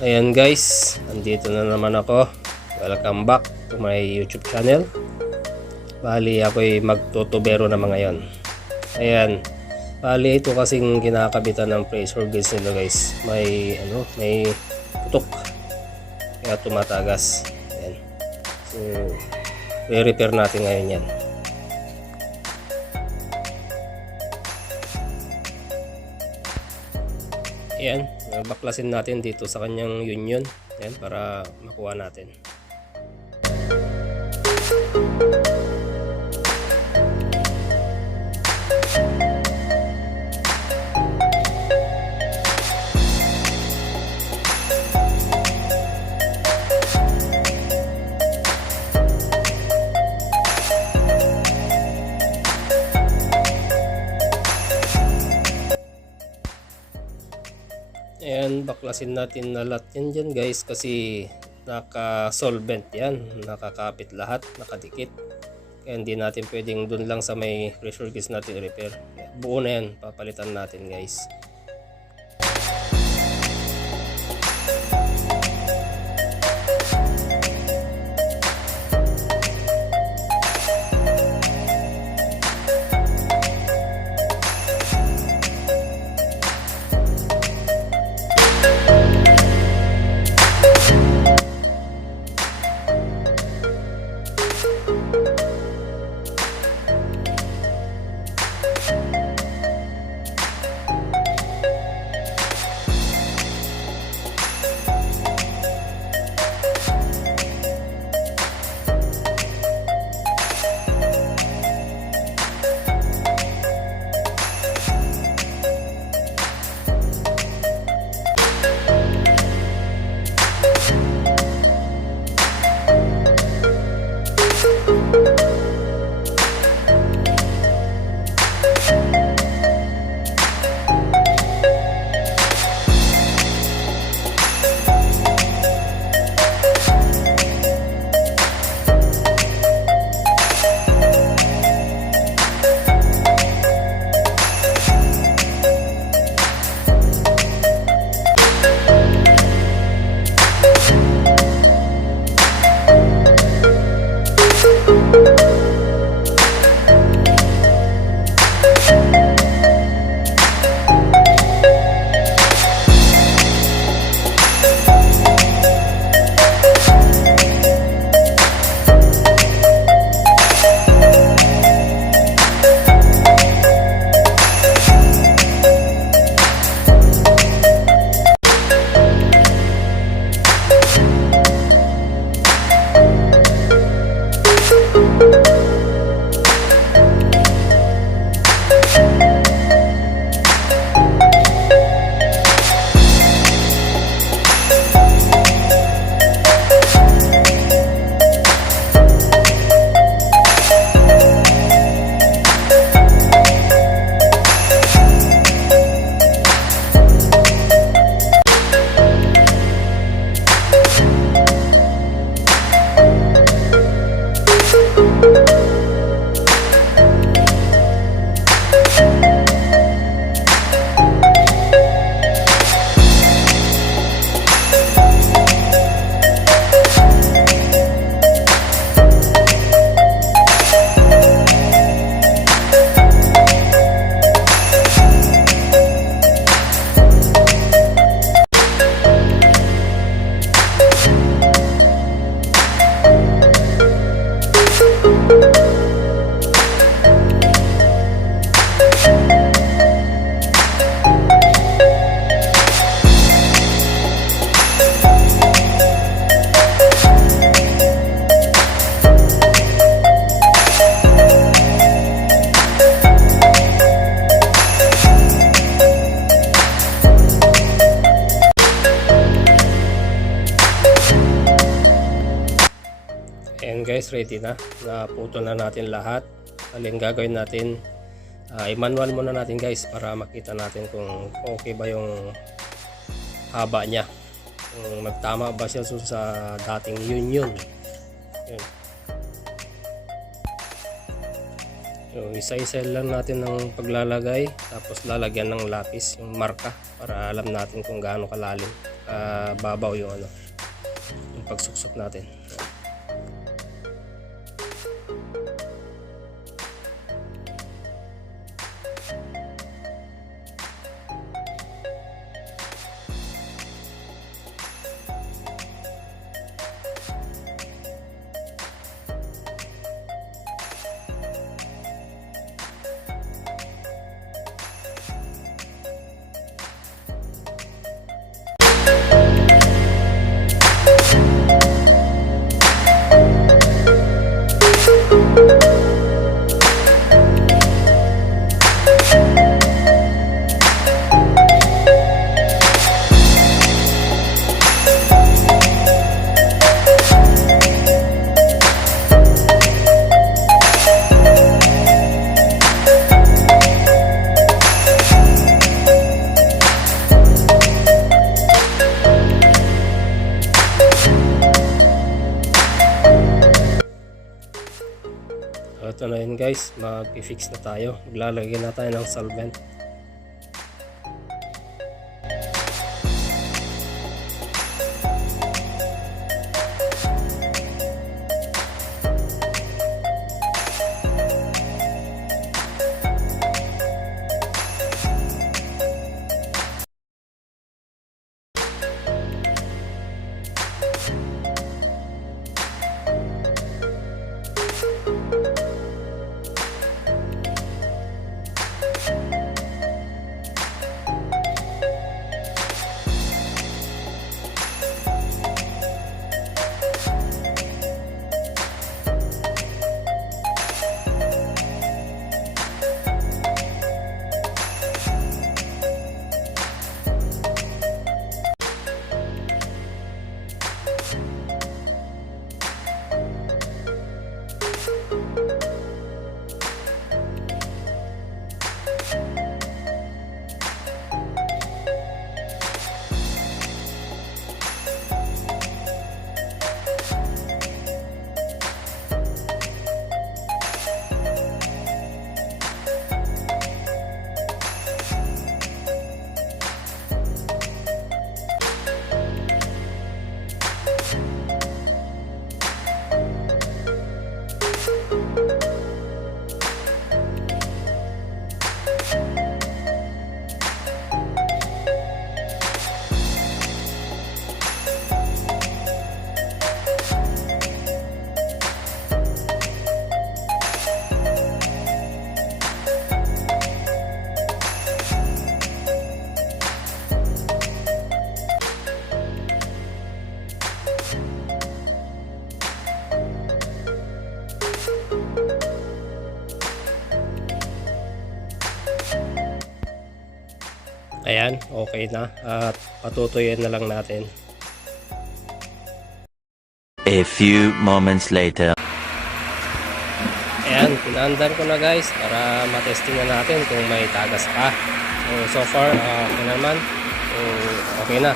Ayan guys, andito na naman ako. Welcome back to my YouTube channel. Bali ako'y magtutubero naman ngayon. Ayan, bali ito kasing kinakabitan ng pressure gauge nila guys. May putok, kaya tumatagas. Ayan. So, i-repair natin ngayon yan. Ayan, baklasin natin dito sa kanyang union. Ayan, para makuha natin. Ayan, baklasin natin na lahat yan dyan guys, kasi naka-solvent yan, nakakapit lahat, nakadikit. Kaya hindi natin pwedeng dun lang sa may pressure gauge natin i-repair. Buo na yan, papalitan natin guys. Ayan guys, ready na. Naputo na natin lahat. Alin gagawin natin, i-manual muna natin guys, para makita natin kung okay ba yung haba niya, kung magtama ba siya sa dating union. Ayan. So, isa-isa lang natin ng paglalagay, tapos lalagyan ng lapis yung marka para alam natin kung gaano kalalim, babaw yung yung pagsuksok natin. Ito na yun guys, mag-fix na tayo. Maglalagay na tayo ng solvent. Ayan, okay na. At patutuyin na lang natin. A few moments later. Ayan, pinaandar ko na guys para matesting na natin kung may tagas pa. So far, okay naman. So, okay na.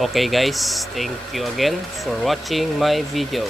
Okay guys, thank you again for watching my video.